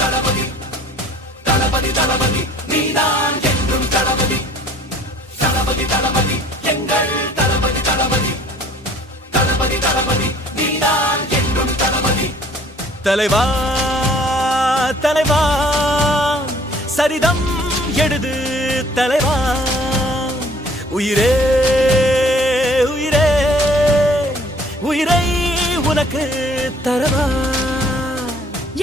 தளபதி தளபதி தளபதி நீதான் என்றும் தளபதி தளபதி தளபதி எங்கள் தளபதி தளபதி தளபதி தளபதி நீதான் என்றும் தளபதி தலைவா தலைவா சரிதம் எழுது தலைவா உயிரே உயிரே உயிரை உனக்கு தரவா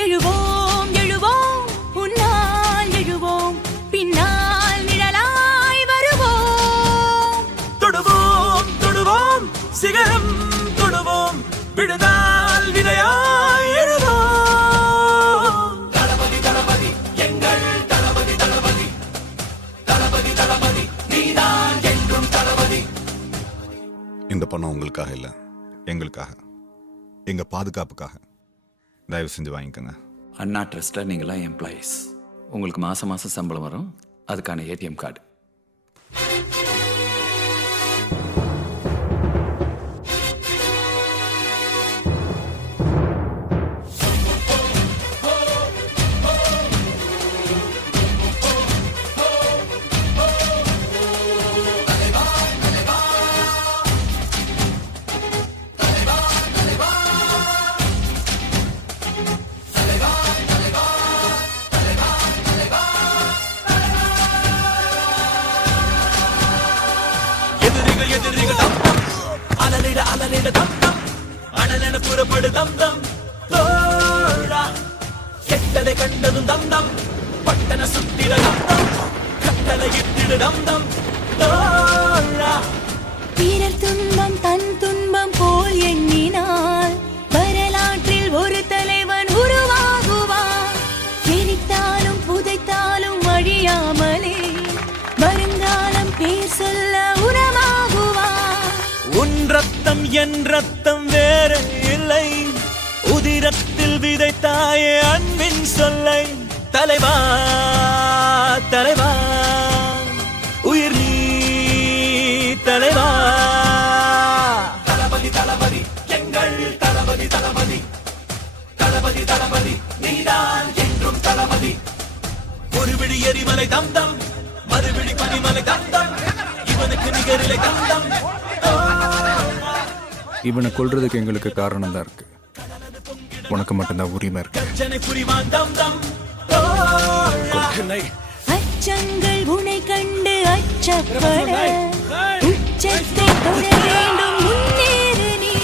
எழுவோம் எழுவோம் உன்னால் எழுவோம் பின்னால் நிழலாய் வருவோம் தொடுவோம் தொடுவோம் சிகரம் தொடுவோம் விடுதால் விதையாய் எழுவோம் தளபதி தளபதி எங்கள் தளபதி தளபதி தளபதி தளபதி நீதான் என்றும் தளபதி. இந்த பணம் உங்களுக்காக இல்லை, எங்களுக்காக, எங்க பாதுகாப்புக்காக. தயவு செஞ்சு வாங்கிக்கோங்க. அண்ணா ட்ரஸ்ட்டில் நீங்களாம் எம்ப்ளாயீஸ். உங்களுக்கு மாதம் மாதம் சம்பளம் வரும். அதுக்கான ஏடிஎம் கார்டு. எதிரிகள் தம் தம் அலறிட அலறிட தம் தம் அனலென புறப்படு தம் தம் தோழா கெட்டதை கண்டதும் தம் தம் பட்டன சுத்திட தம் தம் கட்டளை இட்டிடு தம் தம் தோழா பிறர் துன்பம் தன் துன்பம் போல் எண்ணினால் வரலாற்றில் ஒரு தலைவன் உருவாகுவான். எரித்தாலும் புதைத்தாலும் அழியாமலே வருங்காலம் பேர் சொல்ல உரமாகுவான். உன் ரத்தம் என் ரத்தம் வேறு இல்லை, உதிரத்தில் விதைத்தாயே அன்பின் சொல்லை. தலைவா தலைவா உயிர் நீ தலைவா தளபதி தளபதி எங்கள் தளபதி தளபதி தளபதி தளபதி நீதான் என்றும் தளபதி. ஒரு விழி எரிமலை தம் தம் மறுவிழி பனிமலை தம் தம் இவனுக்கு நிகரிலை தம் தம். இவனை கொல்றதுக்கு எங்களுக்கு காரணம் தான் இருக்கு. உனக்கு மட்டும்தான் உரிமை இருக்கு. அச்சங்கள் உன்னை கண்டு அச்சப்பட உச்சத்தை தொட வேண்டும் முன்னேறு நீ.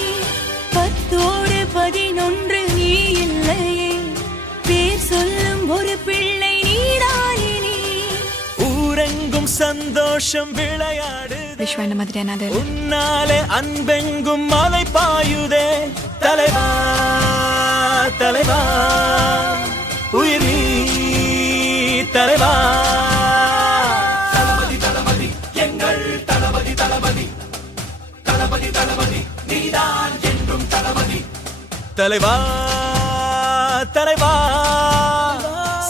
10ஓடு 11 நீ இல்லையே பேர் சொல்லும் ஒரு பிள்ளை நீதானே. ஊரெங்கும் சந்தோஷம் விளையாடு விஸ்வா இந்த மாதிரியான உன்னாலே அன்பெங்கும் மலை பாயுதே. தலைவா தலைவா உயிர் நீ தலைவா தளபதி தளபதி எங்கள் தளபதி தளபதி தளபதி தளபதி நீதான் என்றும் தளபதி. தலைவா தலைவா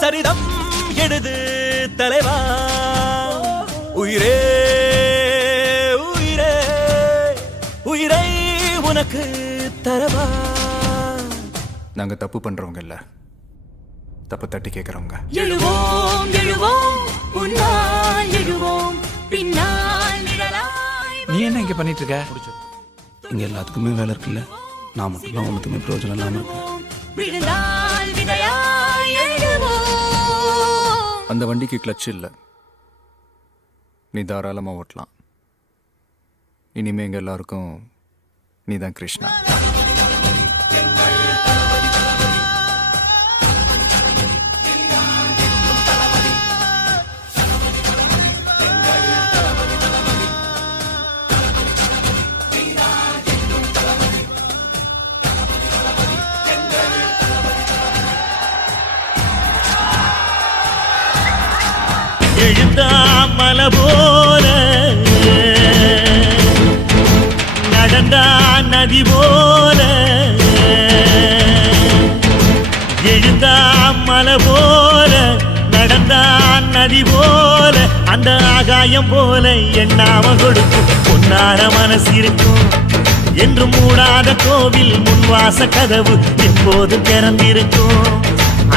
சரிதம் எழுது தலைவா உயிரே உயிரே உயிரை உனக்கு தரவா. நாங்க தப்பு பண்றவங்க இல்ல, தப்பு தட்டி கேட்கறவங்க. எழுவோம் எழுவோம் உன்னால் எழுவோம் பின்னால் நிழலாய் நீ என்ன இங்க பண்ணிட்டு இருக்க? இங்க எல்லாத்துக்குமே வேலை இருக்குல்ல, நான் மட்டும் தான் ஒன்றுத்துமே பிரயோஜனம் இல்லாம இருக்கேன். விழுந்தால் விதையாய் எழுவோம். அந்த வண்டிக்கு கிளட்ச் இல்ல, நீ தாராளமா ஓட்டலாம். இனிமே எங்க எல்லாருக்கும் நீதான் கிருஷ்ணா. எழுந்தா மலை போல நடந்தா நதி போல எழுந்தா மலை போல நடந்தா நதி போல அந்த ஆகாயம் போல எண்ணாம கொடுக்கும் பொன்னார மனசு இருக்கும் என்று மூடாத கோவில் முன்வாச கதவு எப்போது திறந்திருக்கும்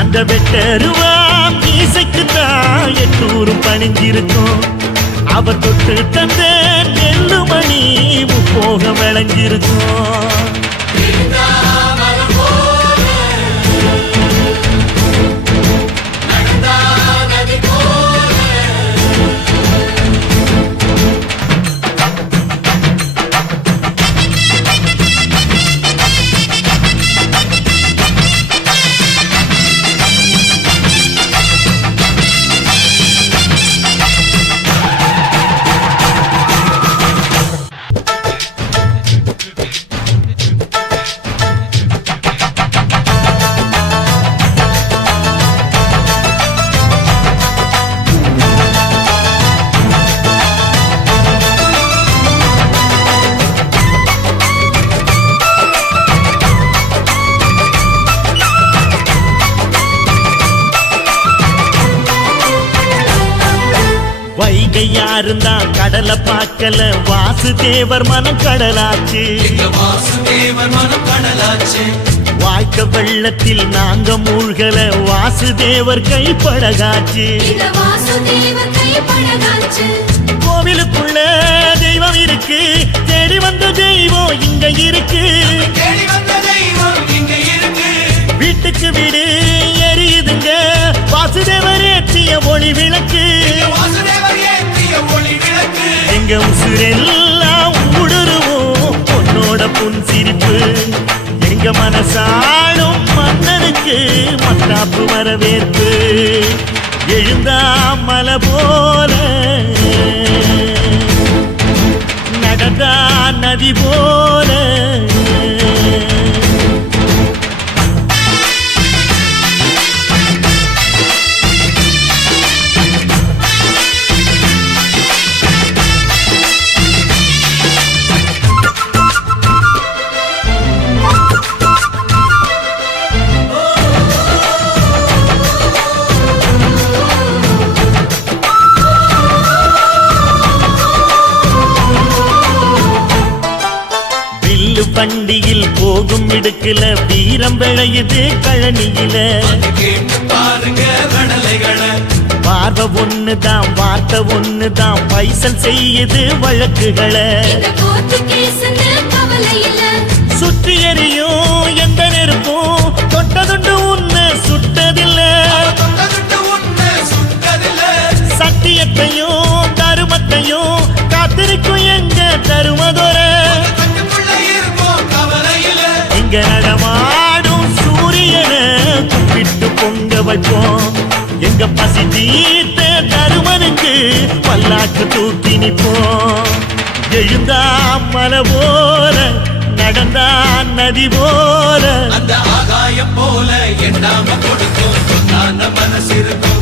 அந்த வெட்டருவாம் மீசைக்குத்தான் எட்டூரும் பணிஞ்சிருக்கும். அவர் தொட்டு தந்த நெல்லுமணி முப்போக விளைஞ்சிருக்கும். யாருந்தான் கடலை பார்க்கல வாசுதேவர் மனம் கடலாச்சு. வாசுதேவர் மனம் கடலாச்சு. வாய்க்க வெள்ளத்தில் நாங்க மூழ்கல வாசுதேவர் கைப்படகாச்சு. கோவிலுக்குள்ள தெய்வம் இருக்கு, தேடி வந்த தெய்வம் இங்க இருக்கு. வீட்டுக்கு வீடு எரியுதுங்க வாசுதேவர் ஏற்றிய ஒளி விளக்கு. எங்க உசுரெல்லாம் ஊடுருவோம் பொன்னோட புன் சிரிப்பு. எங்க மனசாளும் மன்னனுக்கு மத்தாப்பு வரவேற்பு. எழுந்தா மலை போல நடந்தா நதி போல. வண்டியில் போகும் இடுக்குல வீரம் விளையுது கழனியில. பார்வை ஒண்ணுதான் வார்த்தை ஒண்ணுதான் பைசல் செய்யுது வழக்குகளை. சுற்றி எறியும் எந்த நெருப்பும் தொட்டதுண்டு உன்னை சுட்டதில்லை. சத்தியத்தையும் தருமத்தையும் காத்திருக்கும் எங்க தருமதொர. இங்க நடமாடும் சூரியனை கும்பிட்டு பொங்க வைப்போம். எங்க பசி தீர்த்த தருமனுக்கு பல்லாக்கு தூக்கி நிற்போம். எழுந்தா மலை போல நடந்தா நதி போல. அந்த ஆகாயம் போல எண்ணாம கொடுக்கும் சொன்னான மனசு இருக்கும்.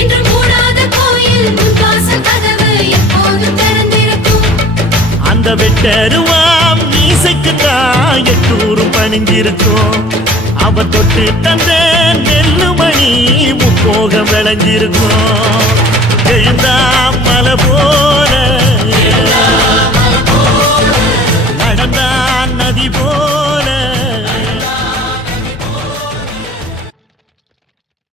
என்று மூடாத கோயில் முன்வாசல் கதவு எப்போதும் திறந்திருக்கும். அந்த வெட்டருவாம் மீசைக்குத்தான் எட்டூரும் பணிஞ்சிருக்கும். அவ தொட்டு தந்த நெல்லுமணி முப்போக விளைஞ்சிருக்கும். எழுந்தா மலை போல